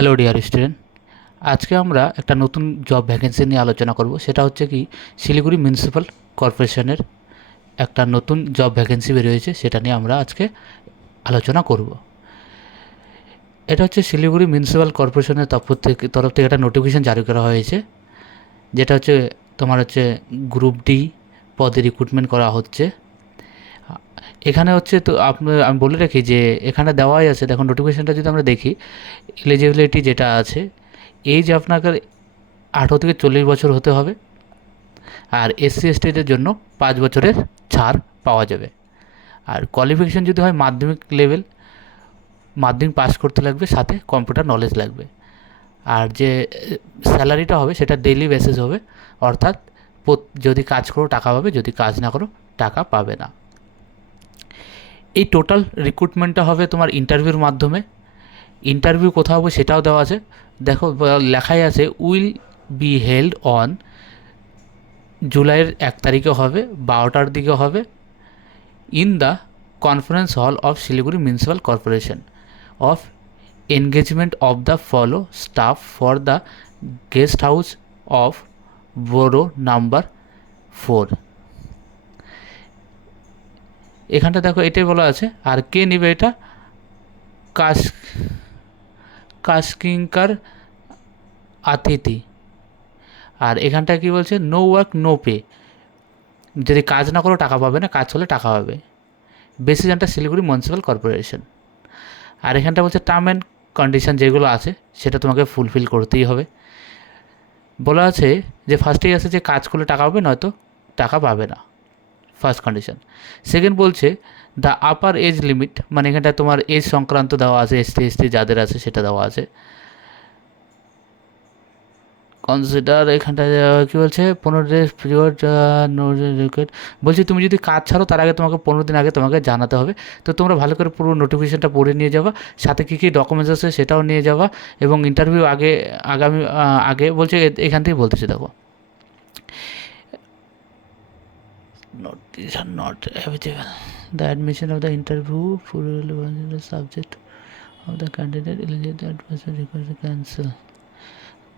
Hello dear student, আজকে আমরা একটা নতুন জব ভ্যাকেন্সি নিয়ে আলোচনা করব। সেটা হচ্ছে কি, শিলিগুড়ি মিউনিসিপ্যাল কর্পোরেশনের একটা নতুন জব ভ্যাকেন্সি বেরিয়েছে, সেটা নিয়ে আমরা আজকে আলোচনা করব। এটা হচ্ছে শিলিগুড়ি মিউনিসিপ্যাল কর্পোরেশনের তরফ থেকে একটা নোটিফিকেশান জারি করা হয়েছে, যেটা হচ্ছে তোমার হচ্ছে গ্রুপ ডি পদে রিক্রুটমেন্ট করা হচ্ছে। এখানে হচ্ছে তো আমি বলে রাখি যে এখানে দেওয়াই আছে, দেখুন নোটিফিকেশানটা যদি আমরা দেখি, এলিজিবিলিটি যেটা আছে, এজ আপনাকে 18 থেকে 40 বছর হতে হবে, আর এসসি এসটিদের জন্য 5 বছরের ছাড় পাওয়া যাবে। আর কোয়ালিফিকেশান যদি হয় মাধ্যমিক লেভেল, মাধ্যমিক পাস করতে লাগবে, সাথে কম্পিউটার নলেজ লাগবে। আর যে স্যালারিটা হবে সেটা ডেইলি বেসিস হবে, অর্থাৎ যদি কাজ করো টাকা পাবে, যদি কাজ না করো টাকা পাবে না। এই টোটাল রিক্রুটমেন্টটা হবে তোমার ইন্টারভিউর মাধ্যমে। ইন্টারভিউ কোথাও হবে সেটাও দেওয়া আছে, দেখো লেখাই আছে উইল বি হেল্ড অন জুলাইয়ের 1 তারিখে হবে, 12টার দিকে হবে, in the conference hall of Siliguri municipal corporation of engagement of the follow staff for the guest house of borough number 4। এখানটা দেখো এটাই বলা আছে। আর কে নেবে এটা? কাশ কাশকিঙ্কার আতিথি। আর এখানটা কি বলছে, নো ওয়ার্ক নো পে, যদি কাজ না করো টাকা পাবে না, কাজ হলে টাকা পাবে। Basis under Siliguri municipal corporation. আর এখানটা বলছে টার্ম অ্যান্ড কন্ডিশন যেগুলো আছে সেটা তোমাকে ফুলফিল করতেই হবে। বলা আছে যে ফার্স্টেই আছে যে কাজ করলে টাকা পাবে, নয়তো টাকা পাবে না, ফার্স্ট কন্ডিশন। সেকেন্ড বলছে দ্য আপার এজ লিমিট, মানে এখানটা তোমার এজ সংক্রান্ত দেওয়া আছে, এসটি এসটি যাদের আছে সেটা দেওয়া আছে। কনসিডার এখানটায় কী বলছে, 15 ডেজ পিরিয়ড নো রিকোয়েড। বলছি তুমি যদি কাজ ছাড়ো তার আগে তোমাকে 15 দিন আগে তোমাকে জানাতে হবে। তো তোমরা ভালো করে পুরো নোটিফিকেশানটা পড়ে নিয়ে যাবা, সাথে কী কী ডকুমেন্টস আছে সেটাও নিয়ে যাবা। এবং ইন্টারভিউ আগে বলছে এখান থেকেই বলতেছে, দেখো notice are not available. The admission of the interview for the subject of the candidate eligible, that person requires to cancel.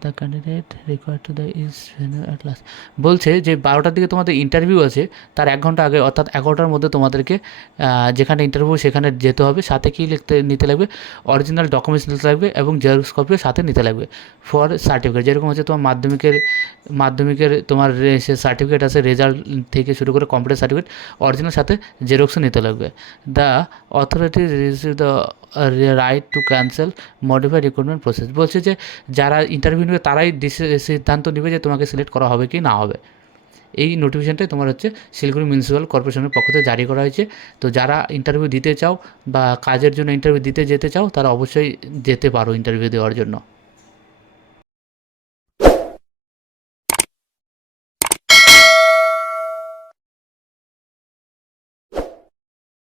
The candidate required to the is venue at last. বলছে যে 12টার দিকে তোমাদের ইন্টারভিউ আছে, তার 1 ঘন্টা আগে অর্থাৎ 11টার মধ্যে তোমাদেরকে যেখানে ইন্টারভিউ সেখানে যেতে হবে। সাথে কি নিতে লাগবে? অরিজিনাল ডকুমেন্টস নিতে লাগবে এবং জেরক্স কপিও সাথে নিতে লাগবে ফর সার্টিফিকেট। যেরকম হচ্ছে তোমার মাধ্যমিকের তোমার সে সার্টিফিকেট আছে, রেজাল্ট থেকে শুরু করে কমপ্লিট সার্টিফিকেট, অরিজিনাল সাথে জেরক্সও নিতে লাগবে। The authority receive the right two cancel modify recruitment process. বলছে যে যারা ইন্টারভিউ নেবে তারাই সিদ্ধান্ত নেবে যে তোমাকে সিলেক্ট করা হবে কি না হবে। এই নোটিফিকেশানটাই তোমার হচ্ছে শিলিগুড়ি মিউনিসিপ্যাল কর্পোরেশনের পক্ষ থেকে জারি করা হয়েছে। তো যারা ইন্টারভিউ দিতে চাও বা কাজের জন্য ইন্টারভিউ দিতে যেতে চাও, তারা অবশ্যই যেতে পারো ইন্টারভিউ দেওয়ার জন্য।